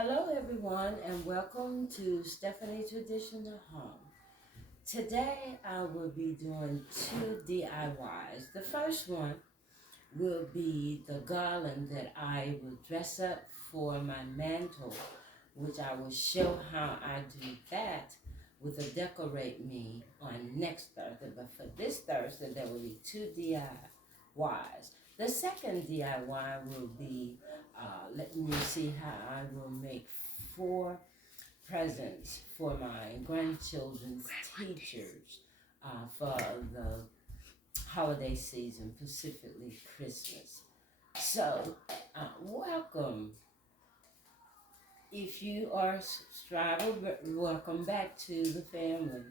Hello, everyone, and welcome to Stephanie Traditional Home. Today, I will be doing two DIYs. The first one will be the garland that I will dress up for my mantle, which I will show how I do that with a Decorate Me on next Thursday. But for this Thursday, there will be two DIYs. The second DIY will be, let me see how I will make four presents for my grandchildren's teachers for the holiday season, specifically Christmas. So, welcome. If you are a subscriber, welcome back to the family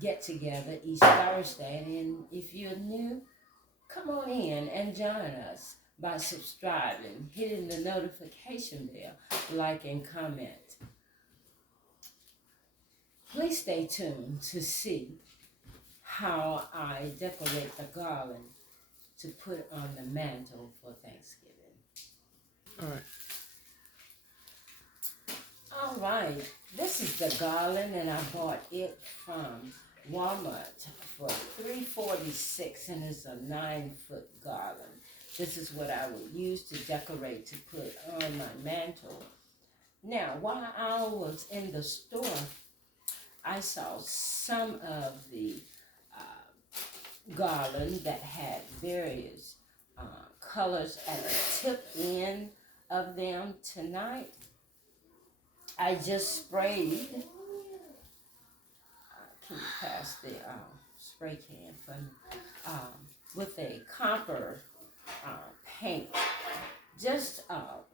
get together each Thursday. And if you're new, come on in and join us by subscribing, hitting the notification bell, like, and comment. Please stay tuned to see how I decorate the garland to put on the mantle for Thanksgiving. All right. All right, this is the garland, and I bought it from Walmart for $3.46, and it's a 9-foot garland. This is what I would use to decorate to put on my mantle. Now, while I was in the store, I saw some of the garland that had various colors at the tip end of them. Tonight, I just sprayed. Can you pass the spray can for me? With a copper paint, just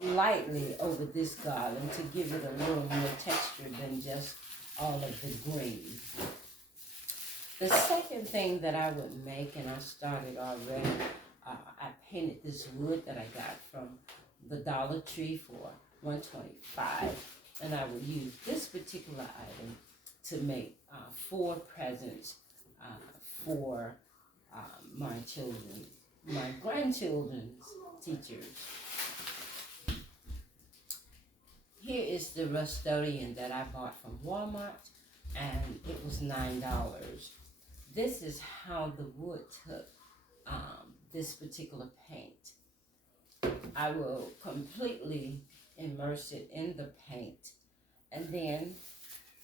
lightly over this garland to give it a little more texture than just all of the green. The second thing that I would make, and I started already, I painted this wood that I got from the Dollar Tree for $125, and I would use this particular item to make four presents for my children, my grandchildren's teachers. Here is the Rust-Oleum that I bought from Walmart, and it was $9. This is how the wood took this particular paint. I will completely immerse it in the paint, and then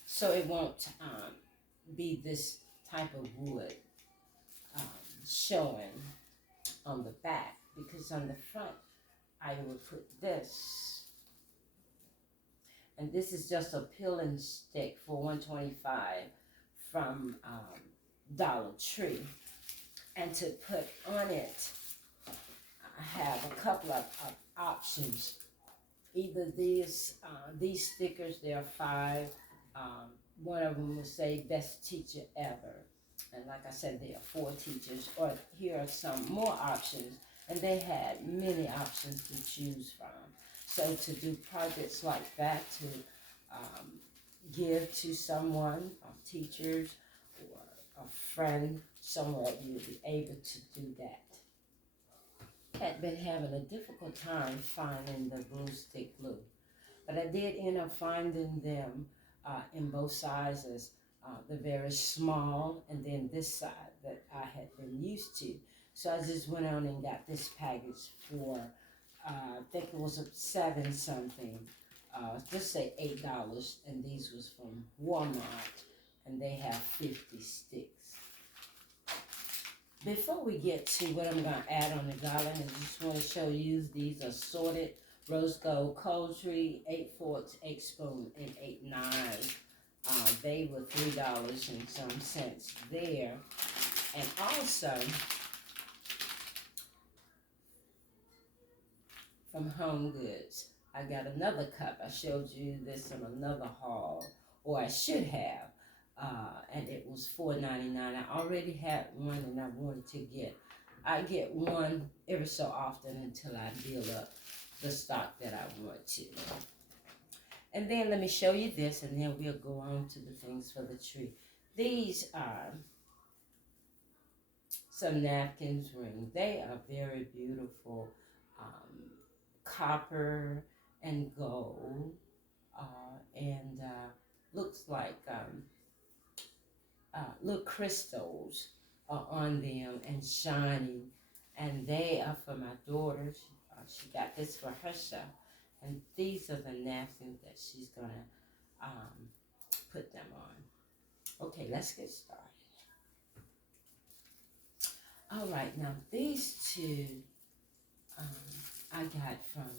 so it won't be this type of wood showing on the back, because on the front I will put this, and this is just a peel and stick for $125 from Dollar Tree. And to put on it, I have a couple of options. Either these stickers, there are 5. One of them will say best teacher ever. And like I said, there are 4 teachers. Or here are some more options. And they had many options to choose from. So to do projects like that, to give to someone, teachers, or a friend, somewhere you would be able to do that. Had been having a difficult time finding the glue stick glue, but I did end up finding them in both sizes, the very small and then this side that I had been used to. So I just went on and got this package for I think it was 7 something, just say $8, and these was from Walmart, and they have 50 sticks. Before we get to what I'm going to add on the garland, I just want to show you these assorted rose gold cold tree, 8 forks, 8 spoons, and 8 knives. They were $3 and some cents there. And also, from Home Goods, I got another cup. I showed you this in another haul, or I should have. And it was $4.99. I already had one, and I wanted to I get one every so often until I build up the stock that I want to. And then let me show you this, and then we'll go on to the things for the tree. These are some napkins ring. They are very beautiful, copper and gold, and looks like little crystals are on them and shining. And they are for my daughter. She got this for herself. And these are the napkins that she's going to put them on. Okay, let's get started. All right, now these two I got from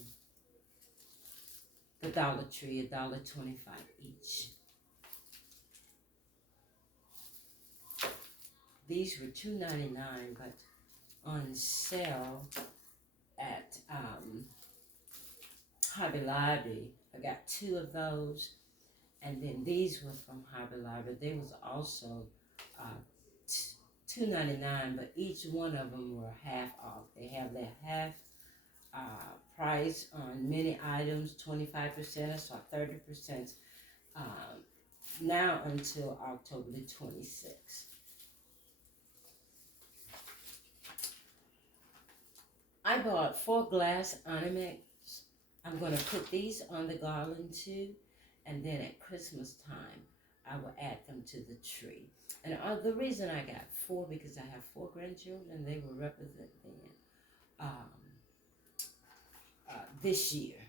the Dollar Tree, $1.25 each. These were $2.99, but on sale at Hobby Lobby. I got two of those, and then these were from Hobby Lobby. They was also $2.99, but each one of them were half off. They have their half price on many items, 25%, so 30%. Now until October the 26th. I bought 4 glass ornaments. I'm going to put these on the garland too, and then at Christmas time, I will add them to the tree. And the reason I got 4, because I have 4 grandchildren, they will represent them this year.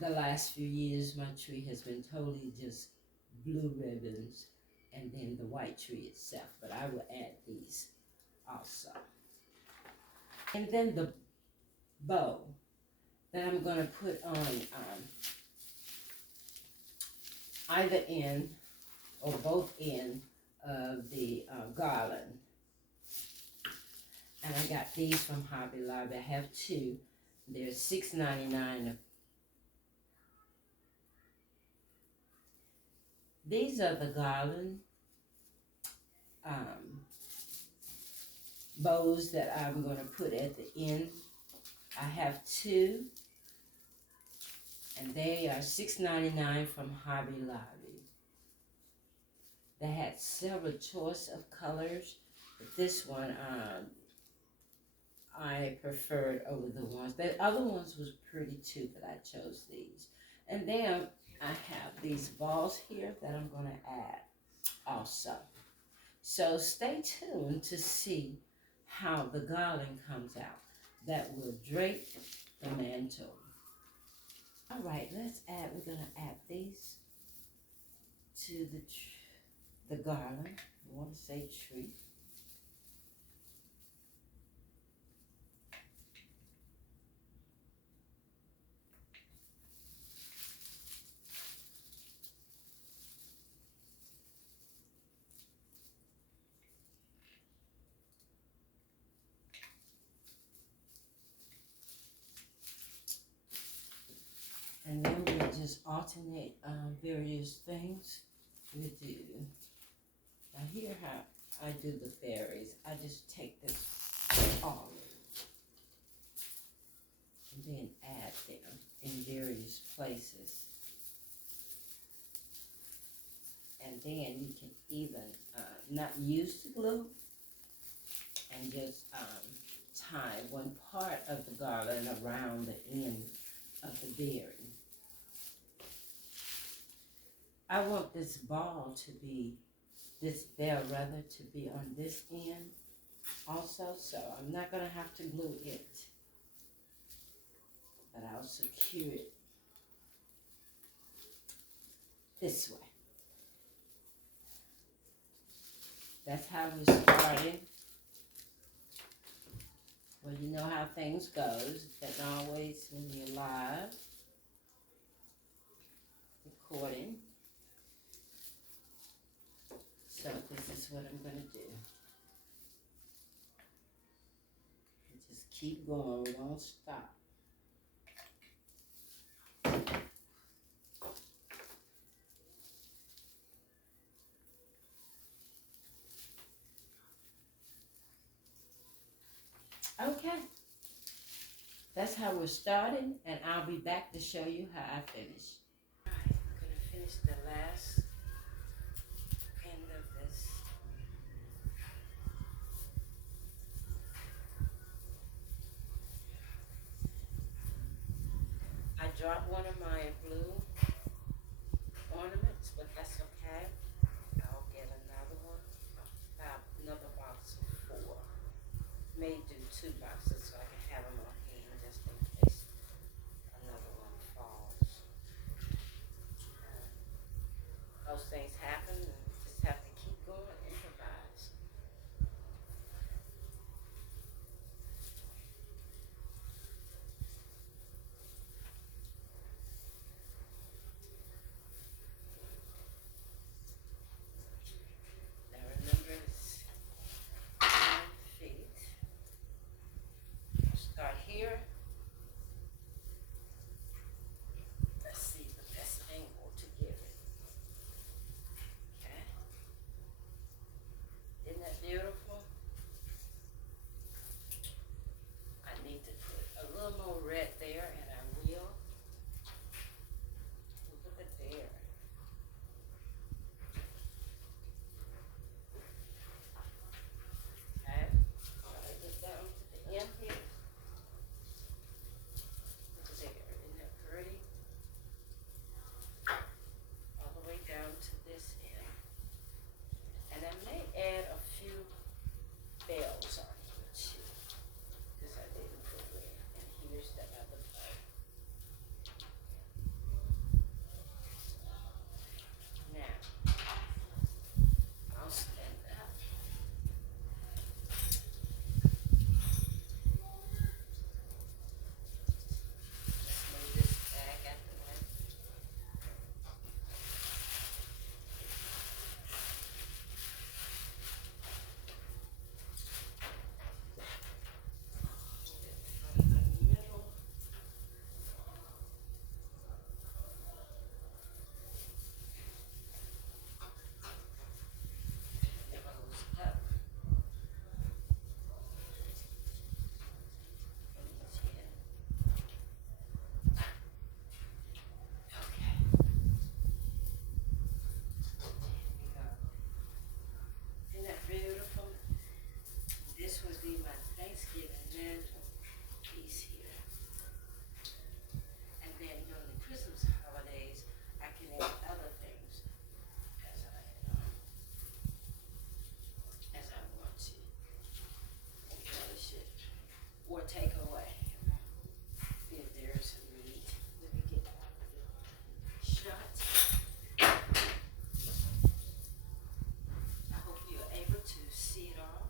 The last few years, my tree has been totally just blue ribbons, and then the white tree itself, but I will add these also. And then the bow that I'm going to put on either end or both ends of the garland. And I got these from Hobby Lobby. I have 2. They're $6.99. These are the garland bows that I'm going to put at the end. I have 2, and they are $6.99 from Hobby Lobby. They had several choice of colors, but this one I preferred over the ones. The other ones was pretty too, but I chose these. And then I have these balls here that I'm going to add also. So stay tuned to see how the garland comes out. That will drape the mantle. All right, we're going to add these to the garland. I want to say tree. And then we just alternate various things. We do. Now here how I do the berries. I just take this off and then add them in various places. And then you can even not use the glue and just tie one part of the garland around the end of the berry. I want this bell rather, to be on this end also, so I'm not going to have to glue it, but I'll secure it this way. That's how we started. Well, you know how things goes. It doesn't always when you're live recording. So this is what I'm going to do. Just keep going. We don't stop. Okay. That's how we're starting, and I'll be back to show you how I finish. All right, I'm going to finish the last end of this. dropped one of my blue ornaments, but that's okay. I'll get another one. About another box of 4. May do 2 boxes so I can have them on hand just in case another one falls. Those things happen, and just have to keep going, improvise. Now remember, it's 9 feet. I'll start here. Let's see the best angle to give it. Okay. Isn't that beautiful? I need to put a little more red there, and I will. Look at there. Okay. All right, get down to the end here. Look at there. Isn't that pretty? All the way down to this end. And I may add a few bells on here too, because I didn't put red. And here's the other bow. Now, I'll stand up. Let's move this back out the way. From the middle. It goes up from each end. Okay. Here we go. Isn't that beautiful? This would be my Thanksgiving mantle piece here. And then during the Christmas holidays, I can add other things as I want to. Embellish it or take away if there's a need. Let me get out of the shot. I hope you're able to see it all.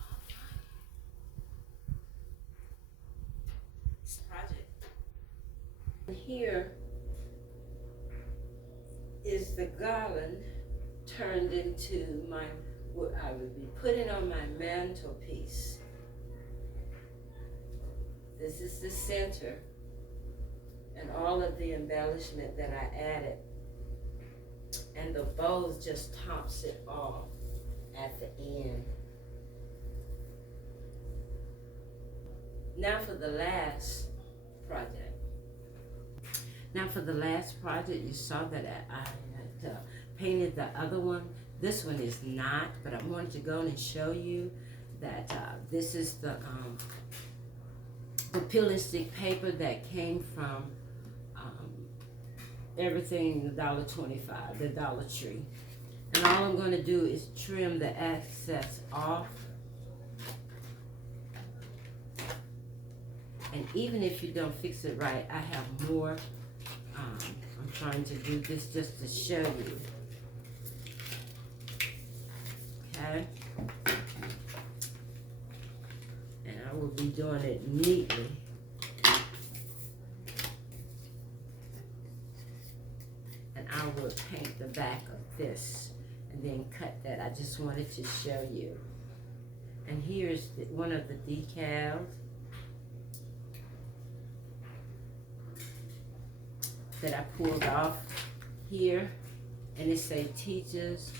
All right. It's a project. Here is the garland turned into what I would be putting on my mantelpiece. This is the center and all of the embellishment that I added. And the bows just tops it off at the end. Now for the last project. You saw that I had painted the other one. This one is not, but I wanted to go and show you that this is the peel and stick paper that came from everything $1.25, the Dollar Tree. And all I'm going to do is trim the excess off. And even if you don't fix it right, I have more. I'm trying to do this just to show you. Okay? And I will be doing it neatly. And I will paint the back of this and then cut that. I just wanted to show you. And here's one of the decals that I pulled off here, and it say teachers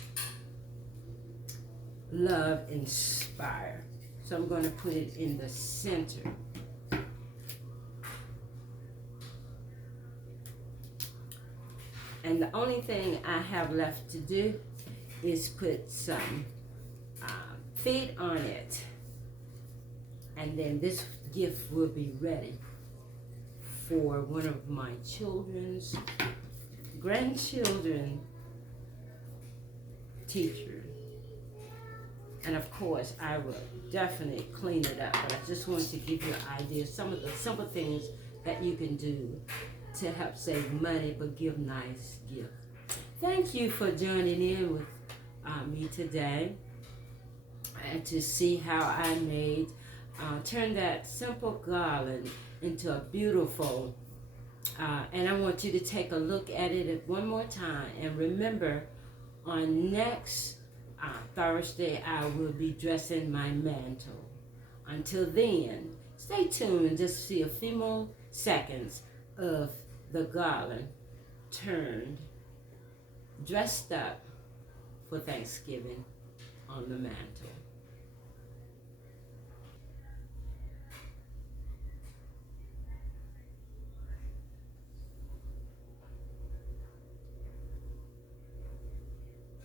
love inspire. So I'm going to put it in the center. And the only thing I have left to do is put some feet on it. And then this gift will be ready for one of my children's grandchildren teachers. And of course, I will definitely clean it up. But I just wanted to give you an idea of some of the simple things that you can do to help save money but give nice gifts. Thank you for joining in with me today and to see how I made, turn that simple garland into a beautiful, and I want you to take a look at it one more time. And remember, on next Thursday, I will be dressing my mantle. Until then, stay tuned and just see a few more seconds of the garland turned, dressed up for Thanksgiving on the mantle.